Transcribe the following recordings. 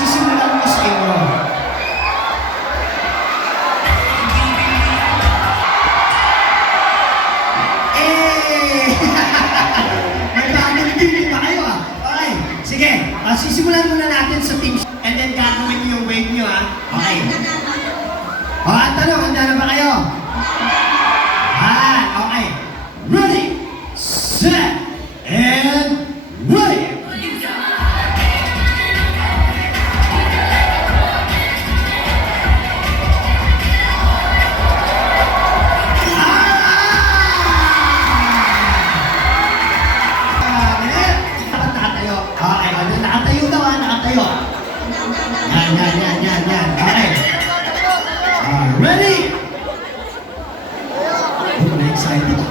sisimulan ko sa inyo. May bagong team ba kayo ah? Okay, sige. Sisimulan muna natin sa team and then gagawin niyo yung wave niyo ah. Okay. Ang tanong, handa na ba kayo? Okay. Ready, set, and wave! Nakatayo daw ha, nakatayo. Yan. Okay. Ready? Oh, na-excited ako.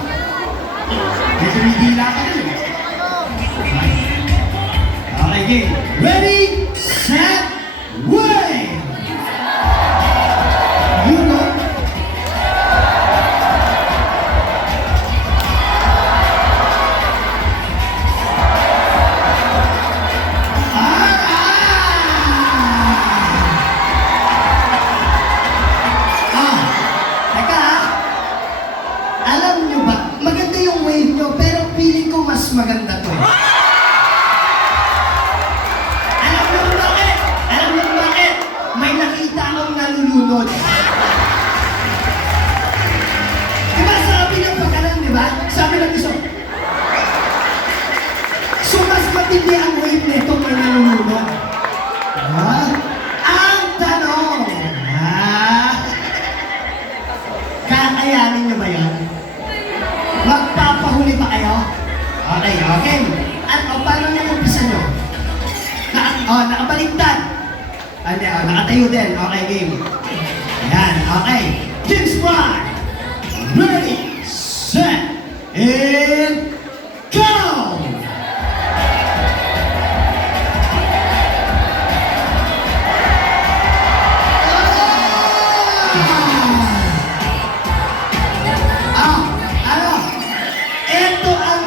Medyo hihila ka rin. Okay, game. Ready, set, wave! You know? Maganda to eh. Alam mo bakit? May nakita akong nalulunod. Diba sabi ng pag-alam, diba? Sabi ng iso. So mas matindi ang wave nito may nalulunod. Ang tanong, kakayanin niyo ba yan? Magpapahuli pa kayo? Okay. At paano niya umpisa nyo? Nakabaliktad. Nakatayo din. Okay, game. Ayan, okay. Team Squad! Ready, set, and go!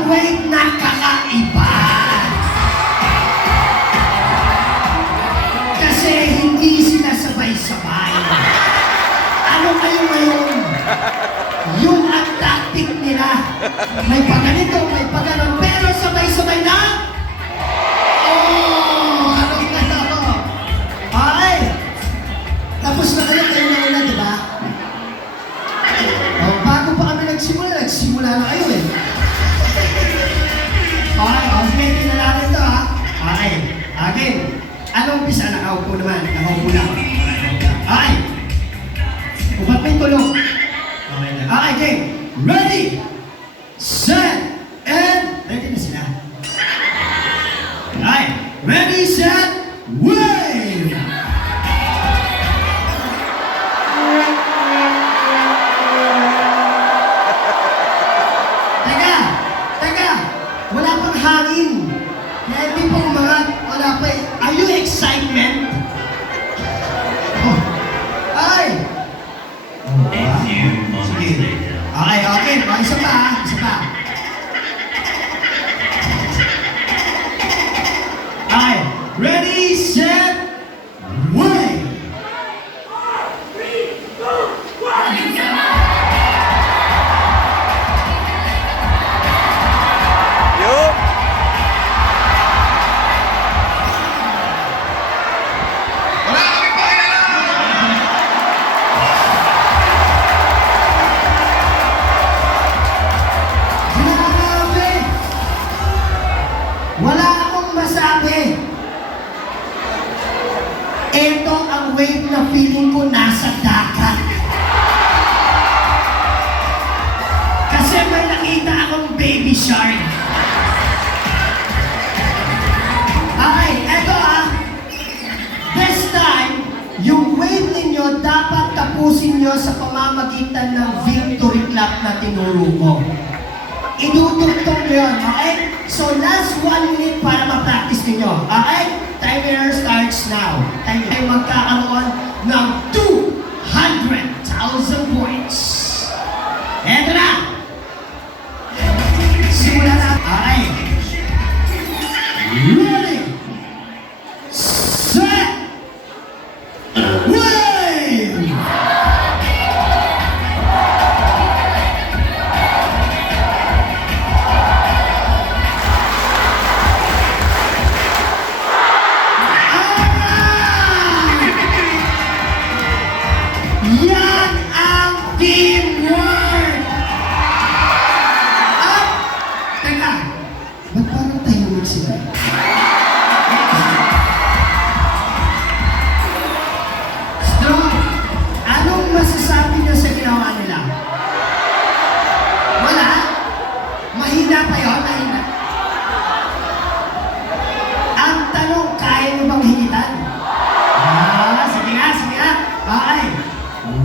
Wave na kakaiba. Kasi hindi sila sabay-sabay. Ano kayo ngayon? Yung ang tactic nila. May paganito, may paganon, pero sabay-sabay na? Ano kaya ako? Okay. Tapos na kayo na, di ba? Bago pa kami nagsimula na kayo eh. Okay, pinalarin to ha. Okay, again. Anong umpisa? Nakaupo naman. Nakaupo lang. Okay. Upat may tulog. Okay na. Okay, game. Ready, set, and ready na sila. Okay. Ready, set, wave! Wala pang hangin. Kaya hindi pa umangat. Wala pa eh. Are you excitement? Ay! Sige. Okay. Isa pa ha. Isa pa. Okay. Ready, set, wave! 4, 3, 2, 1, wala akong masabi. Ito ang wave na feeling ko nasa dagat. Kasi may nakita akong baby shark. Okay, eto this time, yung wave ninyo dapat tapusin nyo sa pamamagitan ng victory clap na tinuro ko. Idudugtong nyo yun, okay? So last 1 minute para ma-practice ninyo, okay? Timer starts now. Tayo magkakaroon ng 200,000 points. Eto na! Simulan na. Okay. Ready, set,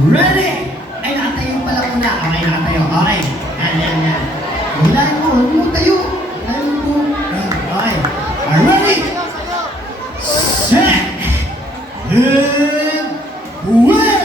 Ready? Ay, nakatayo pala muna. Okay, nakatayo. Okay. Yan. Hulaan mo. Huwag mo tayo. Hulaan mo. Okay. Ready? Set. And win!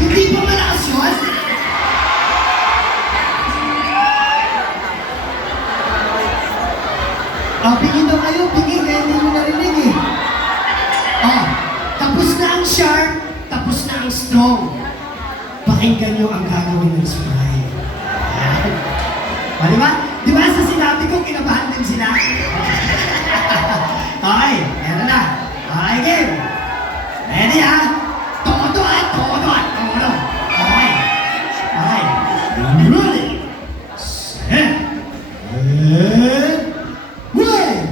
Hindi pa malakas yun? Pingin daw kayo, pingin, kaya hindi mo narinig eh. Tapos na ang sharp, tapos na ang strong. Pakinggan nyo ang gagawin ng Sprite. Di ba? Di ba sa sinabi ko, kinabahan din sila? Okay, meron na. Okay, game. Ready ha? Todo. Okay. Ready? Set. And win!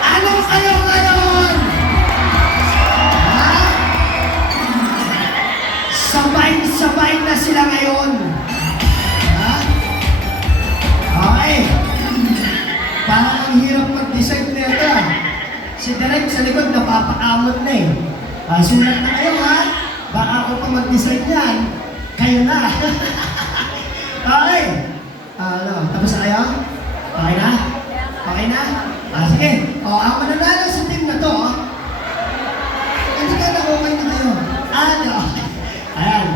Ano kayo ngayon? Ha? Sabay na sila ngayon. Ha? Okay. Parang ang hirap mag-decide nito ah. Si Derek sa likod napapakamot na eh. Sulat na kayo ha. Baka ako pa mag-decide yan. Kayo na. Okay. Tapos na kayo? Okay na? Okay na? Sige. Ang mananalo sa team na to, hindi ka na okay na kayo. Ayan.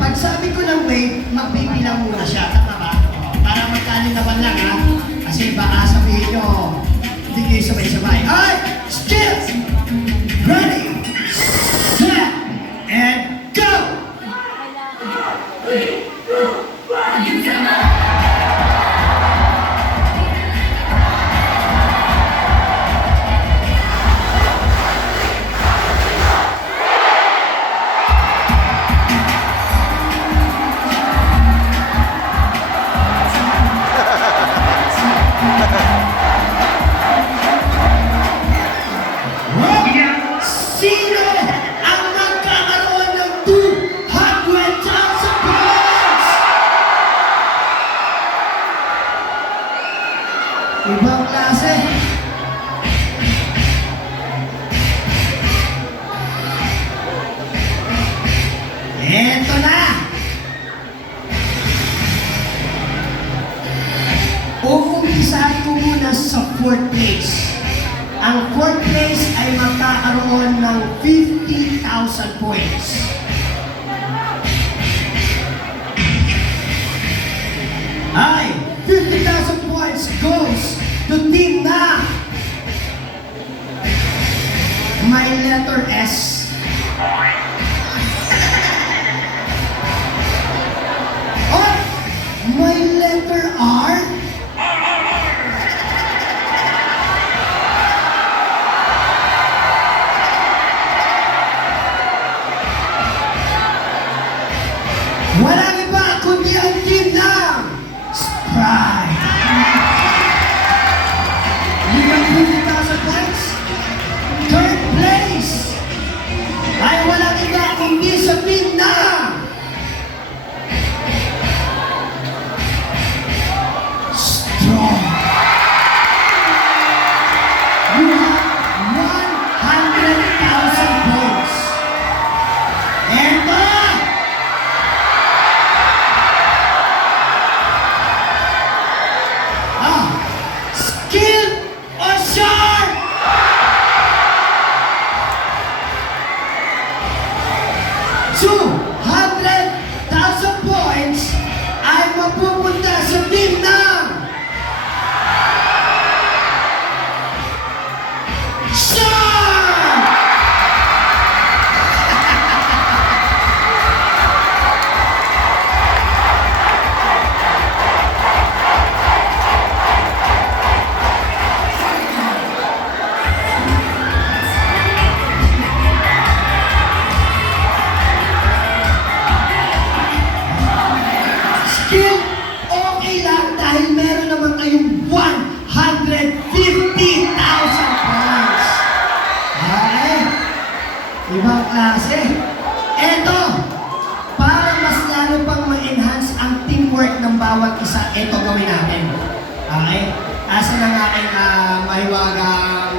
Pag sabi ko ng wait, magbibilang muna siya. Tama ba? Para magkalinaban lang ha. Kasi baka sabihin nyo, hindi kayo sabay-sabay. Alright! Skills! Ready! Set! And go! Sino ang magkakaroon ng 200,000 points? Ibang klase. Eto na. Uumpisahan ko muna sa 4th place. Ang 4th place ay magkakaroon ng 50,000 points. Ay, 50,000 points goes to team na may letter S. Or may letter R. Walang iba kundi ang team ng Sprite. Ibang klase. Eto, para mas lalo pang ma-enhance ang teamwork ng bawat isa, eto gawin natin. Okay? Asa ng aking mahiwagang